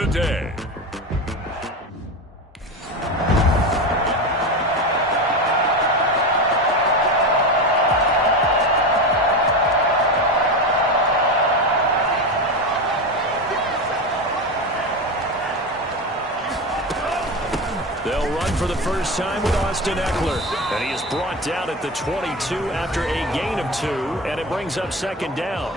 today. They'll run for the first time with Austin Eckler. And he is brought down at the 22 after a gain of 2. And it brings up second down.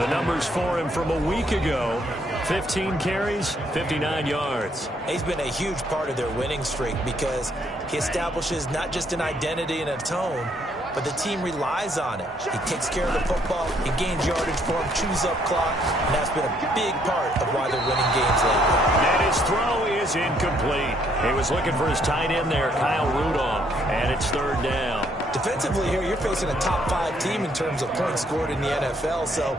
The numbers for him from a week ago. 15 carries, 59 yards. He's been a huge part of their winning streak because he establishes not just an identity and a tone, but the team relies on it. He takes care of the football, he gains yardage for him, chews up clock, and that's been a big part of why they're winning games lately. And his throw is incomplete. He was looking for his tight end there, Kyle Rudolph, and it's third down. Defensively here, you're facing a top 5 team in terms of points scored in the NFL, so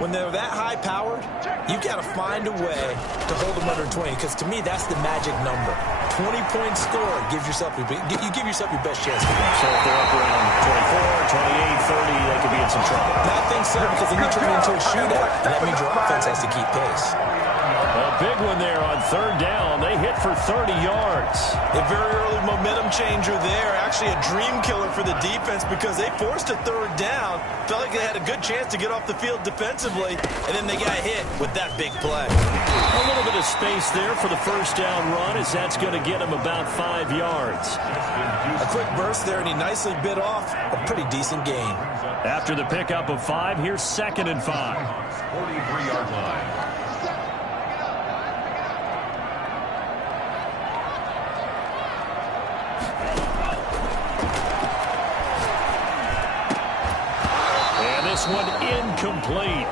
when they're that high-powered, you've got to find a way to hold them under 20, because to me, that's the magic number. 20-point score gives yourself you give yourself your best chance to win. So if they're up around 24, 28, 30, they could be in some trouble. I think so, because then you turn it into a shootout, and that means your offense has to keep pace. A big one there on third down. They hit for 30 yards. A very early momentum changer there. Actually a dream killer for the defense because they forced a third down. Felt like they had a good chance to get off the field defensively, and then they got hit with that big play. A little bit of space there for the first down run, as that's going to get him about 5 yards. A quick burst there, and he nicely bit off a pretty decent gain. After the pickup of 5, here's 2nd and 5. 43-yard line. This one incomplete.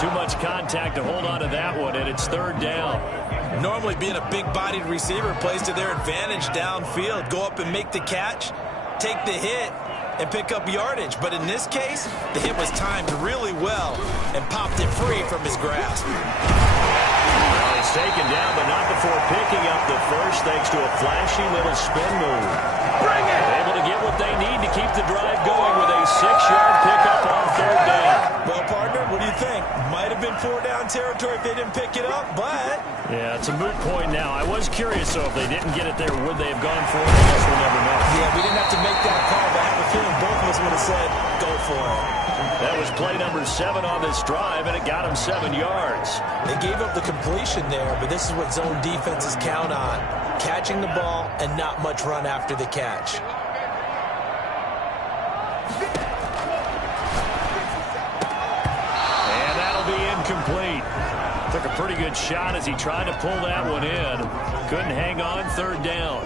Too much contact to hold on to that one, and it's third down. Normally being a big-bodied receiver plays to their advantage downfield. Go up and make the catch, take the hit, and pick up yardage. But in this case, the hit was timed really well and popped it free from his grasp. Well, he's taken down, but not before picking up the first, thanks to a flashy little spin move. Bring it! Able to get what they need to keep the drive going with a 6-yard pickup on third down. Well, partner, what do you think? Might have been 4-down territory if they didn't pick it up, but... Yeah, it's a moot point now. I was curious, so if they didn't get it there, would they have gone for it? I guess we'll never know. Yeah, we didn't have to make that call, but I have a feeling both of us would have said, go for it. That was play number 7 on this drive, and it got him 7 yards. They gave up the completion there, but this is what zone defenses count on. Catching the ball and not much run after the catch. And that'll be incomplete. Took a pretty good shot as he tried to pull that one in. Couldn't hang on, third down.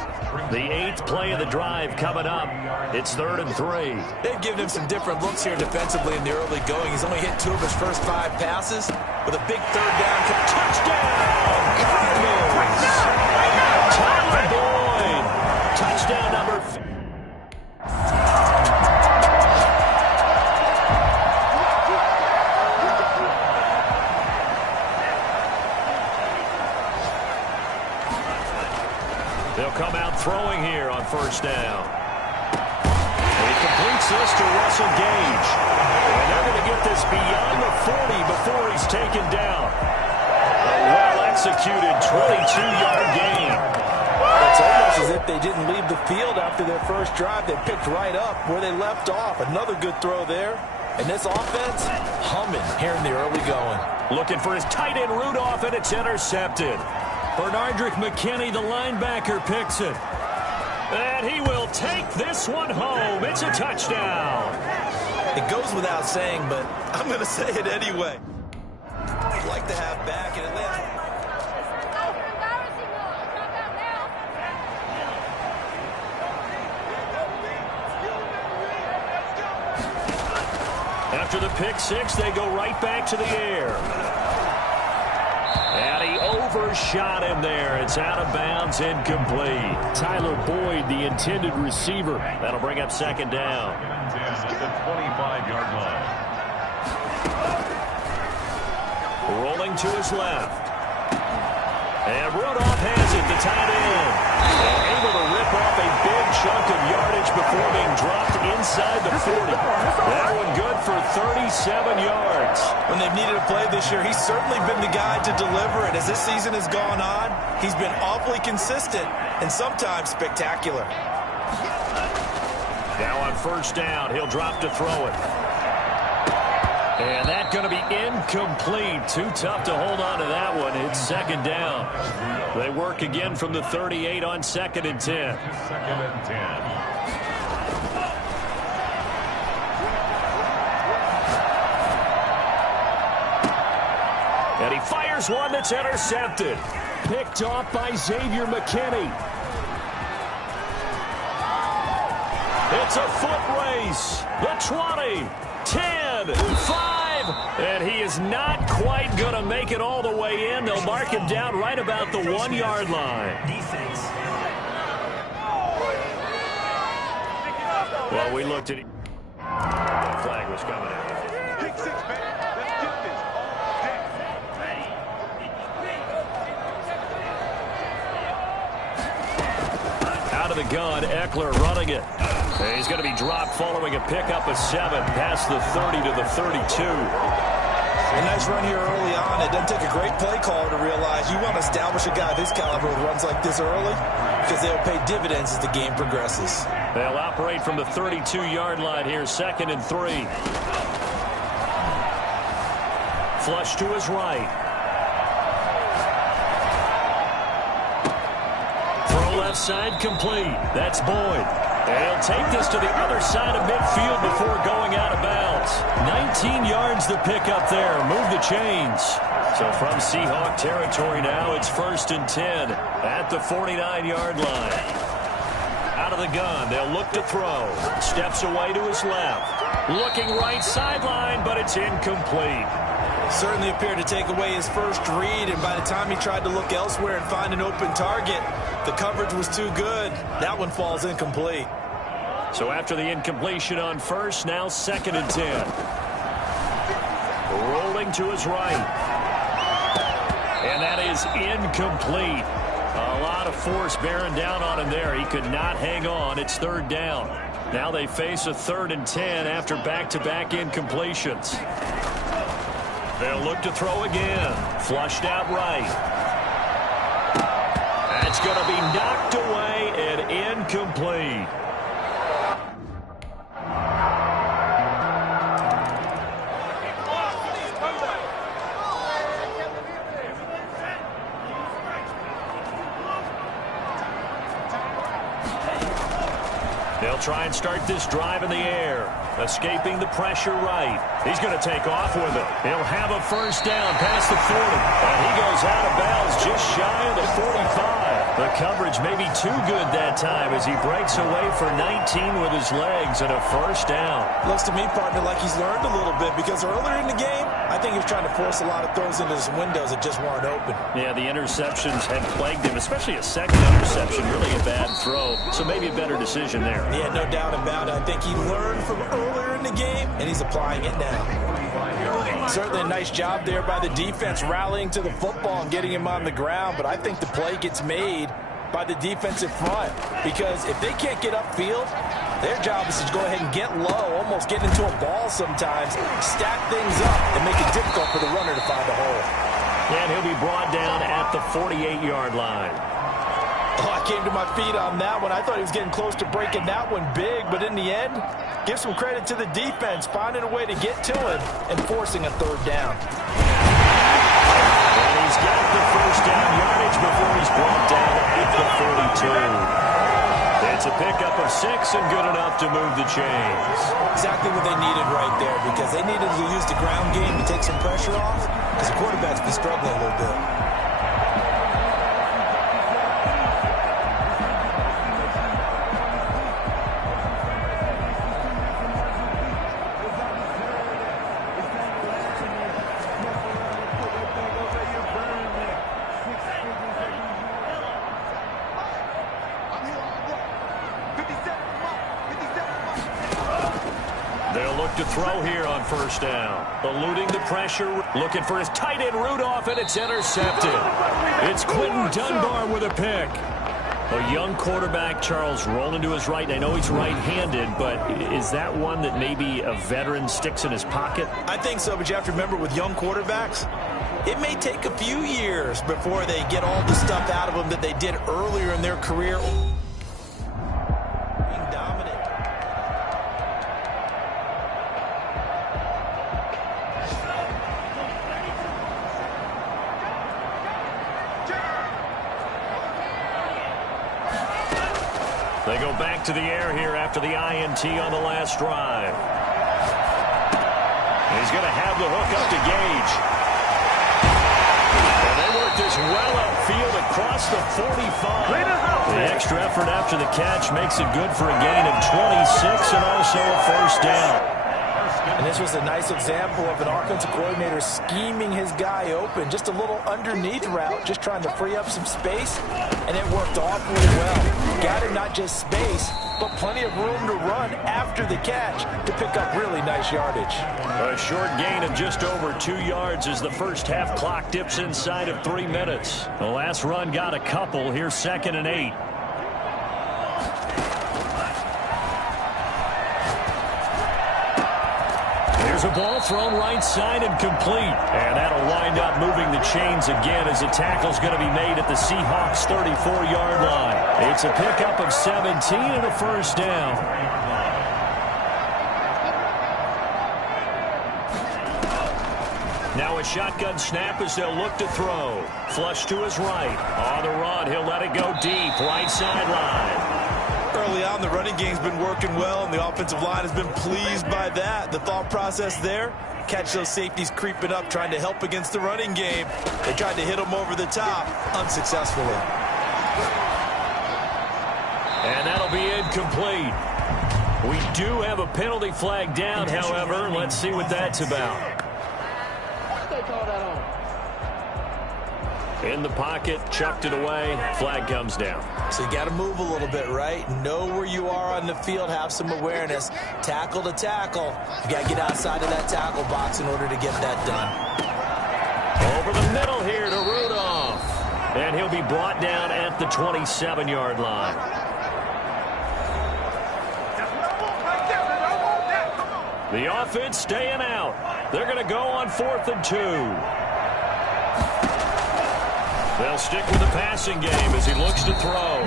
The 8th play of the drive coming up. It's 3rd and 3. They've given him some different looks here defensively in the early going. He's only hit 2 of his first 5 passes with a big third down. Touchdown! Cardinals! Tyler Boyd! Touchdown number 5. They'll come out throwing here on first down. He completes this to Russell Gage. And they're going to get this beyond the 40 before he's taken down. A well-executed 22-yard gain. It's almost as if they didn't leave the field after their first drive. They picked right up where they left off. Another good throw there. And this offense, humming here in the early going. Looking for his tight end Rudolph, and it's intercepted. Bernardrick McKinney, the linebacker, picks it. And he will take this one home. It's a touchdown. It goes without saying, but I'm going to say it anyway. I'd like to have back in Atlanta. After the pick 6, they go right back to the air. And he overshot him there. It's out of bounds, incomplete. Tyler Boyd, the intended receiver. That'll bring up 2nd down. At the 25-yard line. Rolling to his left. And Rudolph has it, the tight end. And able to rip off a big chunk of yardage before being dropped inside the 40. That one good for 37 yards. When they've needed a play this year, he's certainly been the guy to deliver it. As this season has gone on, he's been awfully consistent and sometimes spectacular. Now on first down, he'll drop to throw it. And that's going to be incomplete. Too tough to hold on to that one. It's second down. They work again from the 38 on 2nd and 10. Second and 10. And he fires one that's intercepted. Picked off by Xavier McKinney. It's a foot race. The 20, 10, 5. And he is not quite going to make it all the way in. They'll mark him down right about the 1-yard line. Defense. Well, we looked at it. The flag was coming out. Pick 6, man. Let's get this. Out of the gun, Eckler running it. And he's going to be dropped following a pickup of 7 past the 30 to the 32. A nice run here early on. It doesn't take a great play caller to realize you want to establish a guy of his caliber with runs like this early because they'll pay dividends as the game progresses. They'll operate from the 32-yard line here, 2nd and 3. Flush to his right. Throw left side complete. That's Boyd. They'll take this to the other side of midfield before going out of bounds. 19 yards to pick up there. Move the chains. So from Seahawk territory now, it's 1st and 10 at the 49-yard line. Out of the gun, they'll look to throw. Steps away to his left. Looking right sideline, but it's incomplete. Certainly appeared to take away his first read, and by the time he tried to look elsewhere and find an open target, the coverage was too good. That one falls incomplete. So after the incompletion on first, now 2nd and 10. Rolling to his right. And that is incomplete. A lot of force bearing down on him there. He could not hang on. It's 3rd down. Now they face a 3rd and 10 after back-to-back incompletions. They'll look to throw again. Flushed out right. That's going to be knocked away and incomplete. They'll try and start this drive in the air. Escaping the pressure right. He's going to take off with it. He'll have a first down past the 40. And he goes out of bounds just shy of the 45. The coverage may be too good that time as he breaks away for 19 with his legs and a first down. Looks to me, partner, like he's learned a little bit because earlier in the game, I think he was trying to force a lot of throws into some windows that just weren't open. Yeah, the interceptions had plagued him, especially a second interception, really a bad throw. So maybe a better decision there. Yeah, no doubt about it. I think he learned from earlier in the game, and he's applying it now. Certainly a nice job there by the defense rallying to the football and getting him on the ground, but I think the play gets made by the defensive front because if they can't get upfield, their job is to go ahead and get low, almost get into a ball sometimes, stack things up, and make it difficult for the runner to find a hole. And he'll be brought down at the 48-yard line. Oh, I came to my feet on that one. I thought he was getting close to breaking that one big, but in the end, give some credit to the defense, finding a way to get to him and forcing a 3rd down. And he's got the first down yardage before he's brought down at the 42. It's a pickup of 6 and good enough to move the chains. Exactly what they needed right there because they needed to use the ground game to take some pressure off because the quarterback's been struggling a little bit. to throw here on first down. Eluding the pressure, looking for his tight end Rudolph, and it's intercepted. It's Quentin Dunbar with a pick. A young quarterback, Charles, rolling to his right. I know he's right-handed, but is that one that maybe a veteran sticks in his pocket? I think so, but you have to remember with young quarterbacks, it may take a few years before they get all the stuff out of them that they did earlier in their career. Being dominant. They go back to the air here after the INT on the last drive. He's going to have the hook up to Gage. And they work this well upfield across the 45. The extra effort after the catch makes it good for a gain of 26 and also a first down. And this was a nice example of an offensive coordinator scheming his guy open. Just a little underneath route, just trying to free up some space, and it worked awfully well. Got him not just space, but plenty of room to run after the catch to pick up really nice yardage. A short gain of just over 2 yards as the first half clock dips inside of 3 minutes. The last run got a couple. Here's 2nd and 8. There's a ball thrown right side and complete. And that'll wind up moving the chains again as the tackle's going to be made at the Seahawks' 34-yard line. It's a pickup of 17 and a first down. Now a shotgun snap as they'll look to throw. Flush to his right. On the run, he'll let it go deep. Right sideline. Early on, the running game's been working well, and the offensive line has been pleased by that. The thought process there, catch those safeties creeping up, trying to help against the running game. They tried to hit them over the top, unsuccessfully. And that'll be incomplete. We do have a penalty flag down, however. Let's see what that's about. In the pocket, chucked it away, flag comes down. So you got to move a little bit, right? Know where you are on the field, have some awareness. Tackle to tackle. You got to get outside of that tackle box in order to get that done. Over the middle here to Rudolph. And he'll be brought down at the 27-yard line. The offense staying out. They're going to go on 4th and 2. They'll stick with the passing game as he looks to throw.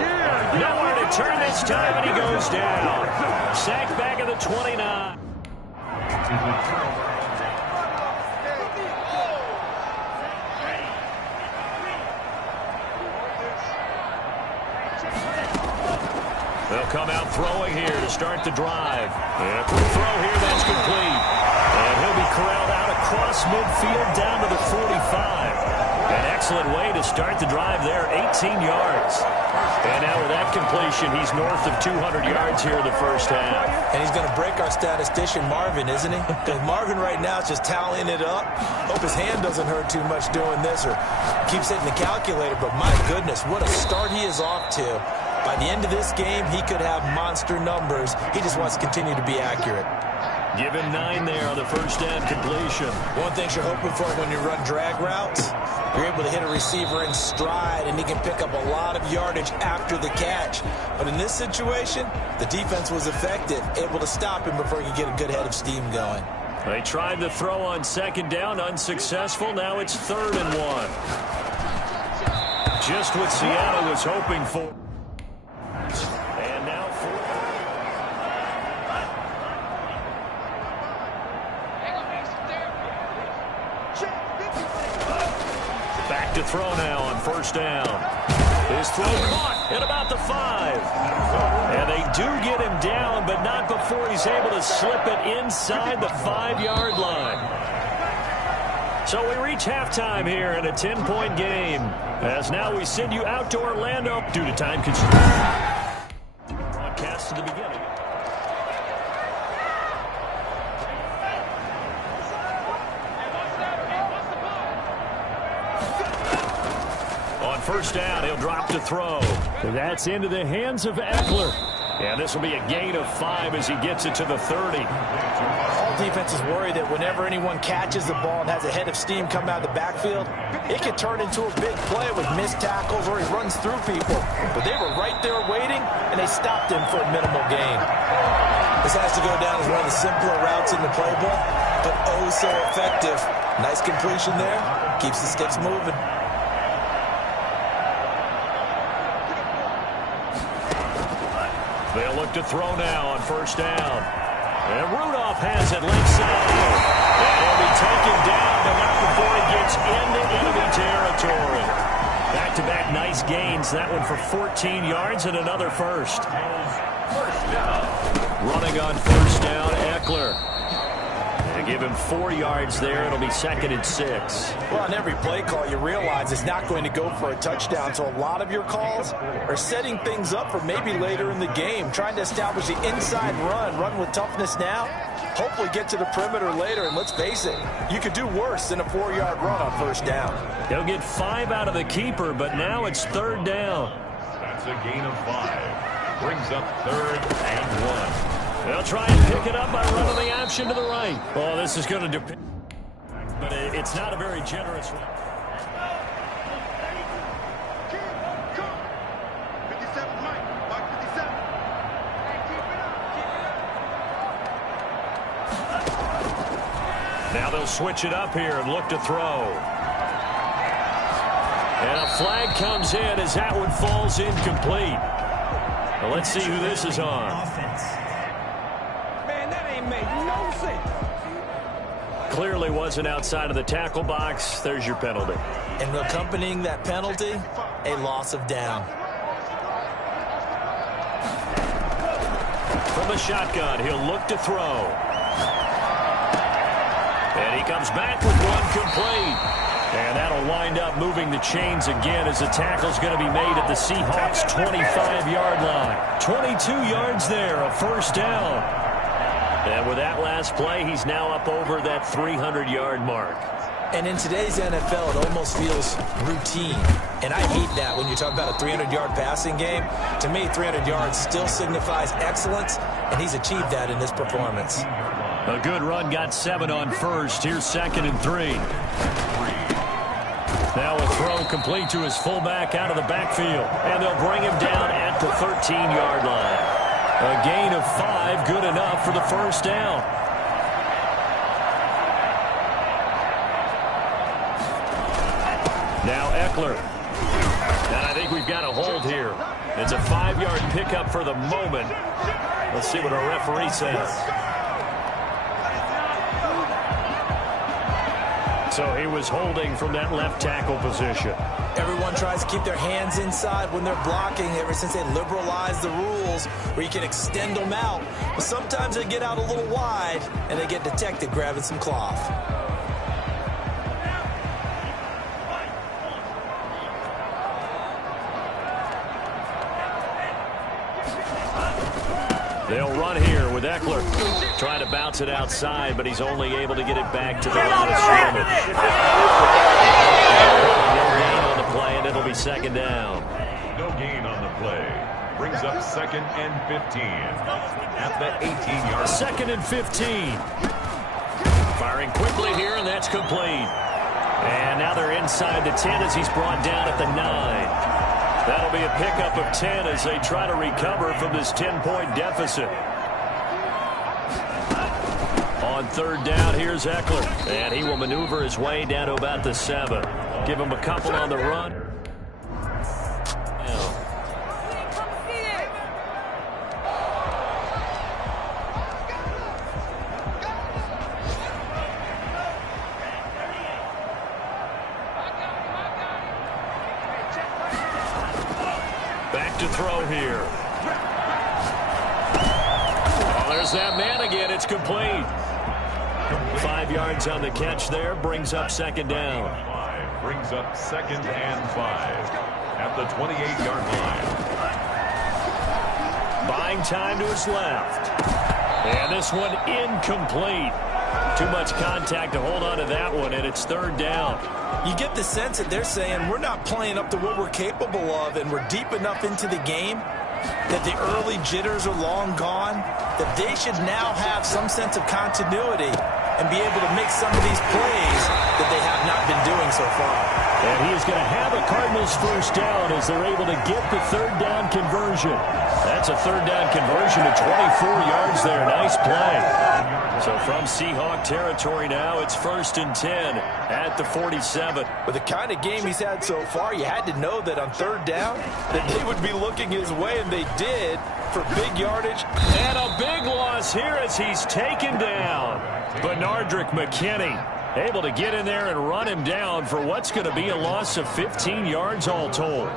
Nowhere to turn this time, and he goes down. Sacked back at the 29. They'll come out throwing here to start the drive. And the throw here, that's complete. And he'll be corralled out across midfield down to the 45. An excellent way to start the drive there, 18 yards. And now with that completion, he's north of 200 yards here in the first half. And he's going to break our statistician, Marvin, isn't he? Because Marvin right now is just tallying it up. Hope his hand doesn't hurt too much doing this or keeps hitting the calculator. But my goodness, what a start he is off to. By the end of this game, he could have monster numbers. He just wants to continue to be accurate. Give him 9 there on the first down completion. One thing you're hoping for when you run drag routes, you're able to hit a receiver in stride, and he can pick up a lot of yardage after the catch. But in this situation, the defense was effective, able to stop him before he could get a good head of steam going. They tried to throw on 2nd down, unsuccessful. Now it's 3rd and 1. Just what Seattle was hoping for. And now back to throw now on 1st down. His throw caught at about the 5. And they do get him down, but not before he's able to slip it inside the 5-yard line. So we reach halftime here in a 10-point game. As now we send you out to Orlando due to time constraints. Broadcast to the beginning. On 1st down, he'll drop to throw. That's into the hands of Eckler. And this will be a gain of 5 as he gets it to the 30. All defenses worry that whenever anyone catches the ball and has a head of steam come out of the backfield, it could turn into a big play with missed tackles or he runs through people. But they were right there waiting, and they stopped him for a minimal gain. This has to go down as one of the simpler routes in the playbook, but oh so effective. Nice completion there. Keeps the sticks moving. They'll look to throw now on first down. And Rudolph has it left side. And he'll be taken down, but not before he gets into enemy territory. Back-to-back nice gains. That one for 14 yards and another first. Running on first down, Eckler. They give him 4 yards there. It'll be 2nd and 6. Well, on every play call, you realize it's not going to go for a touchdown. So a lot of your calls are setting things up for maybe later in the game, trying to establish the inside run with toughness now, hopefully get to the perimeter later. And let's face it, you could do worse than a 4-yard run on first down. They'll get 5 out of the keeper, but now it's 3rd down. That's a gain of 5. Brings up 3rd and 1. They'll try and pick it up by running the option to the right. Well, this is going to depend, but it's not a very generous run. 57, Mike. Mark 57. Now they'll switch it up here and look to throw. And a flag comes in as that one falls incomplete. Well, let's see who this is on. Man, that ain't make no sense. Clearly wasn't outside of the tackle box. There's your penalty. And accompanying that penalty, a loss of down. From the shotgun, he'll look to throw. And he comes back with one complete. And that'll wind up moving the chains again as the tackle's going to be made at the Seahawks' 25-yard line. 22 yards there, a first down. And with that last play, he's now up over that 300-yard mark. And in today's NFL, it almost feels routine. And I hate that when you talk about a 300-yard passing game. To me, 300 yards still signifies excellence, and he's achieved that in this performance. A good run, got 7 on first. Here's 2nd and 3. Now a throw complete to his fullback out of the backfield. And they'll bring him down at the 13-yard line. A gain of 5, good enough for the first down. Now Eckler. And I think we've got a hold here. It's a 5-yard pickup for the moment. Let's see what our referee says. So he was holding from that left tackle position. Everyone tries to keep their hands inside when they're blocking ever since they liberalized the rules where you can extend them out. But sometimes they get out a little wide and they get detected grabbing some cloth. They'll run here with Eckler. Trying to bounce it outside, but he's only able to get it back to the line of scrimmage. No gain on the play, and it'll be 2nd down. No gain on the play. Brings up 2nd and 15 at the 18-yard line. 2nd and 15. Firing quickly here, and that's complete. And now they're inside the 10 as he's brought down at the 9. That'll be a pickup of 10 as they try to recover from this 10-point deficit. On 3rd down, here's Eckler. And he will maneuver his way down to about the 7. Give him a couple on the run. Back to throw here. Oh, there's that man again. It's complete. 5 yards on the catch there. Brings up 2nd down. Brings up 2nd and 5 at the 28-yard line. Buying time to his left. And this one incomplete. Too much contact to hold on to that one, and it's 3rd down. You get the sense that they're saying we're not playing up to what we're capable of, and we're deep enough into the game that the early jitters are long gone, that they should now have some sense of continuity and be able to make some of these plays that they have not been doing so far. And he is going to have a Cardinals first down as they're able to get the third down conversion. That's a third down conversion of 24 yards there. Nice play. So from Seahawk territory now, it's 1st and 10 at the 47. With the kind of game he's had so far, you had to know that on third down that they would be looking his way, and they did for big yardage. And a big loss here as he's taken down. Benardrick McKinney able to get in there and run him down for what's going to be a loss of 15 yards all told.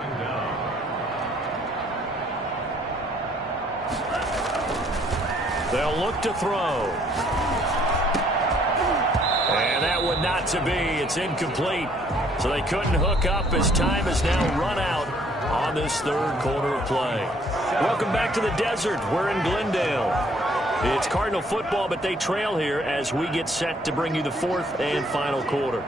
They'll look to throw. And that one not to be. It's incomplete. So they couldn't hook up as time is now run out on this third quarter of play. Welcome back to the desert. We're in Glendale. It's Cardinal football, but they trail here as we get set to bring you the fourth and final quarter.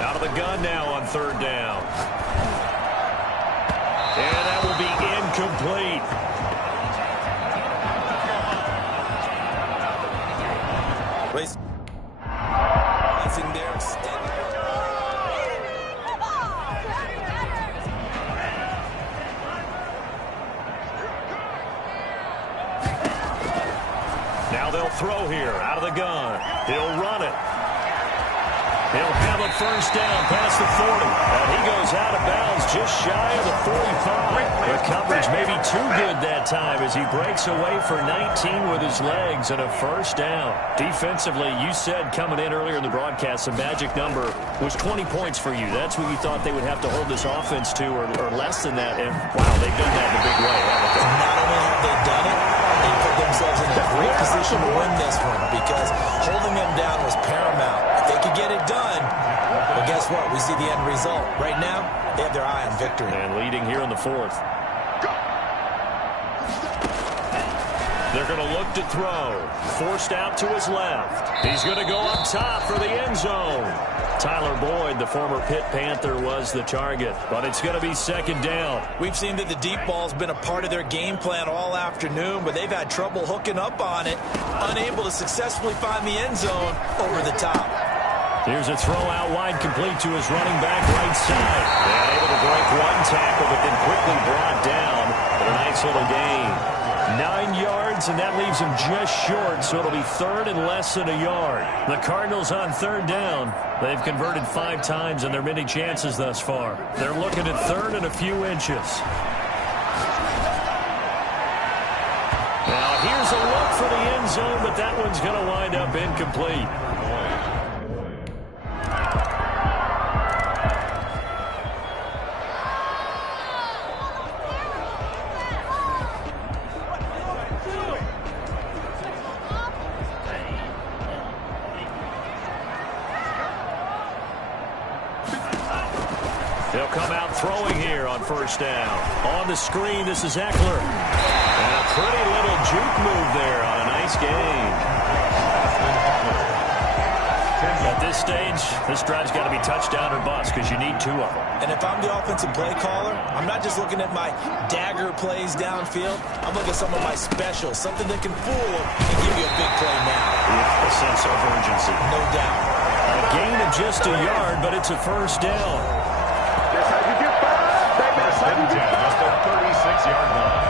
Out of the gun now on third down. And that will be incomplete. Placing there extended. Now they'll throw here out of the gun. He'll run it. He'll have a first down past the 40. And he goes out of bounds just shy of the 45. The coverage may be too good that time as he breaks away for 19 with his legs and a first down. Defensively, you said coming in earlier in the broadcast, the magic number was 20 points for you. That's what you thought they would have to hold this offense to or less than that. And, wow, they've done that in a big way, haven't they? Not only have they done it, they put themselves in a great position to win this one because holding them down was paramount. If they could get it done, well, guess what? We see the end result. Right now, they have their eye on victory. And leading here in the fourth. They're going to look to throw. Forced out to his left. He's going to go up top for the end zone. Tyler Boyd, the former Pitt Panther, was the target. But it's going to be second down. We've seen that the deep ball's been a part of their game plan all afternoon, but they've had trouble hooking up on it, unable to successfully find the end zone over the top. Here's a throw out wide, complete to his running back right side. And able to break one tackle, but then quickly brought down for a nice little gain. 9 yards, and that leaves him just short, so it'll be third and less than a yard. The Cardinals on third down. They've converted 5 times in their many chances thus far. They're looking at third and a few inches. Now here's a look for the end zone, but that one's going to wind up incomplete. They'll come out throwing here on first down. On the screen, this is Eckler. And a pretty little juke move there on a nice gain. At this stage, this drive's got to be touchdown or bust because you need 2 of them. And if I'm the offensive play caller, I'm not just looking at my dagger plays downfield. I'm looking at some of my specials, something that can fool them and give you a big play now. With a sense of urgency. No doubt. A gain of just a yard, but it's a first down. Just a 36-yard line.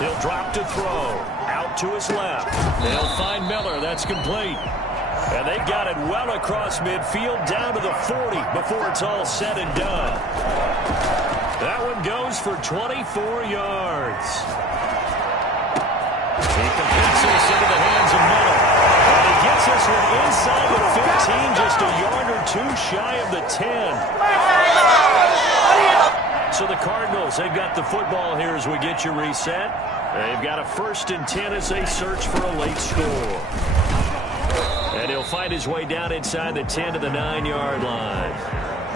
He'll drop to throw. Out to his left. They'll find Miller. That's complete. And they got it well across midfield down to the 40 before it's all said and done. That one goes for 24 yards. He completes this into the hands of Miller. And he gets this one inside the 15, just a yard or 2 shy of the 10. So the Cardinals, they've got the football here as we get you reset. They've got a 1st and 10 as they search for a late score. And he'll find his way down inside the 10 to the 9-yard line.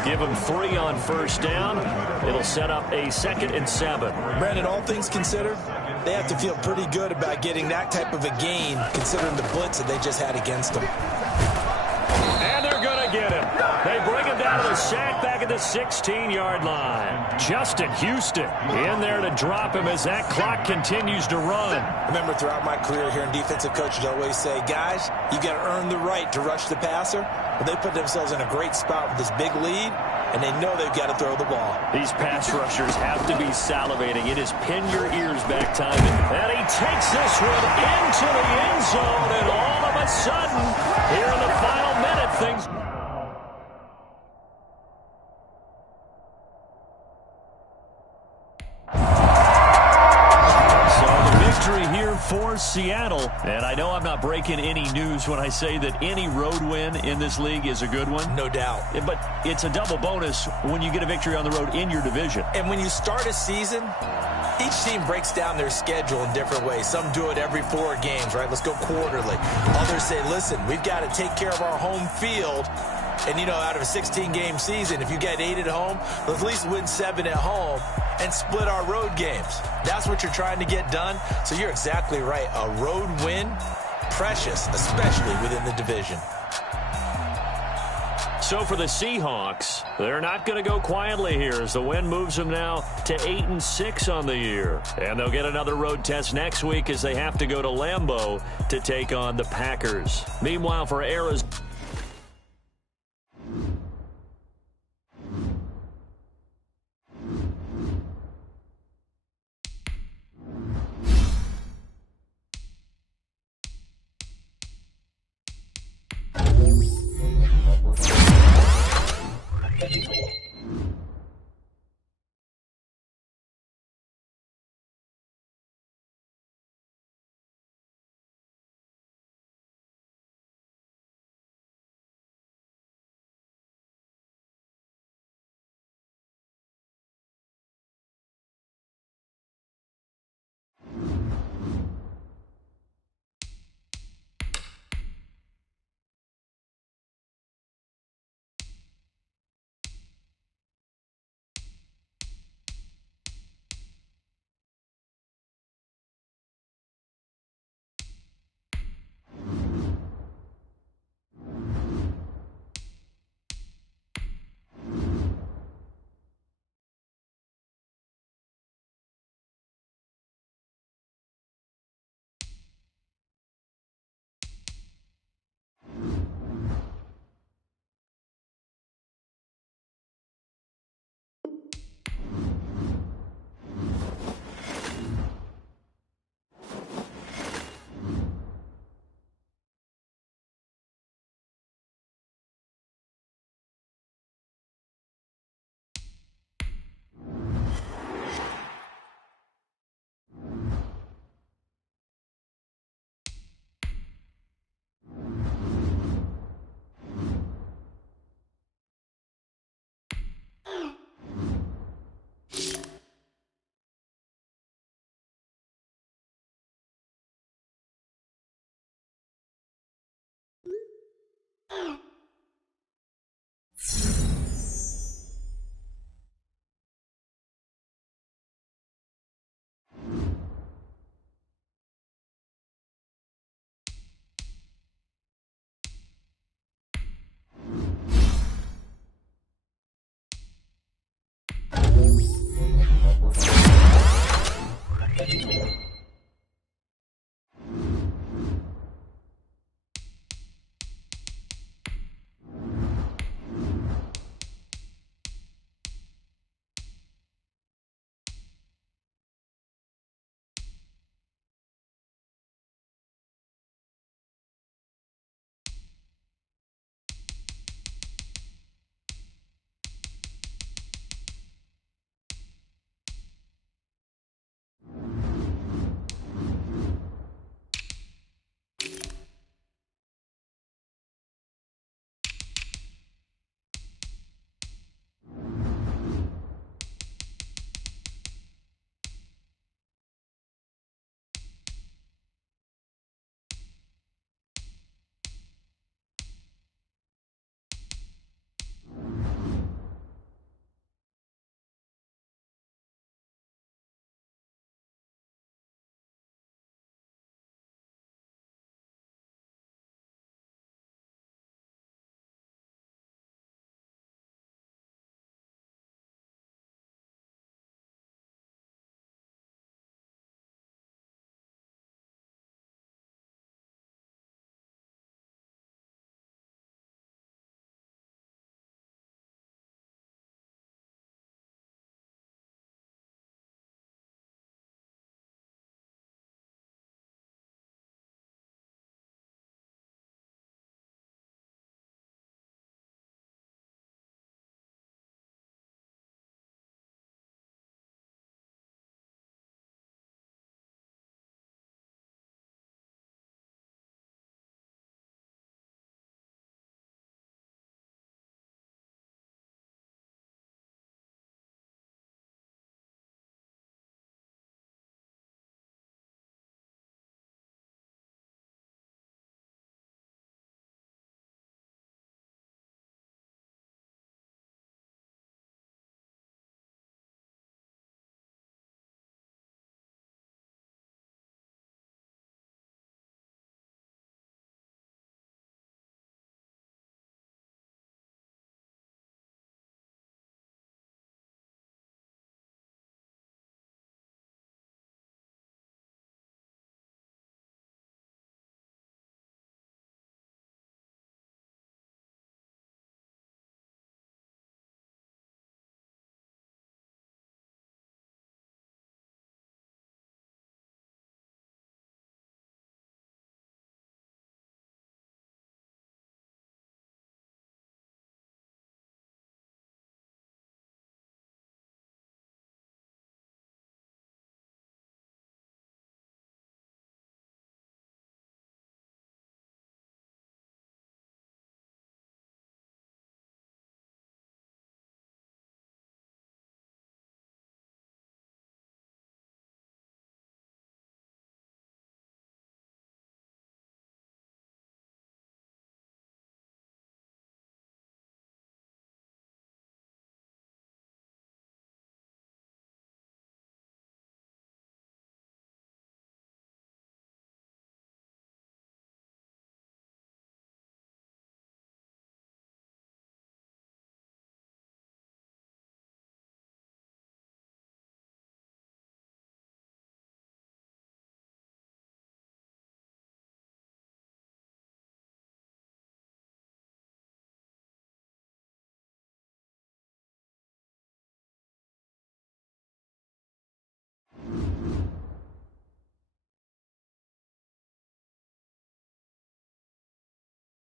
Give him 3 on first down. It'll set up a 2nd and 7. Brandon, all things considered, they have to feel pretty good about getting that type of a gain, considering the blitz that they just had against them. And they're going to get him. They bring him down to the sack back at the 16-yard line. Justin Houston in there to drop him as that clock continues to run. Remember, throughout my career here in defensive coaches, I always say, guys, you got to earn the right to rush the passer. But they put themselves in a great spot with this big lead, and they know they've got to throw the ball. These pass rushers have to be salivating. It is pin your ears back time. And he takes this one into the end zone, and all of a sudden, here in the final minute, things... for Seattle. And I know I'm not breaking any news when I say that any road win in this league is a good one. No doubt. But it's a double bonus when you get a victory on the road in your division. And when you start a season, each team breaks down their schedule in different ways. Some do it every 4 games, right? Let's go quarterly. Others say, listen, we've got to take care of our home field. And, you know, out of a 16-game season, if you get 8 at home, let's at least win 7 at home and split our road games. That's what you're trying to get done. So you're exactly right. A road win, precious, especially within the division. So for the Seahawks, they're not going to go quietly here as the win moves them now to 8-6 on the year. And they'll get another road test next week as they have to go to Lambeau to take on the Packers. Meanwhile, for Arizona... Thank you.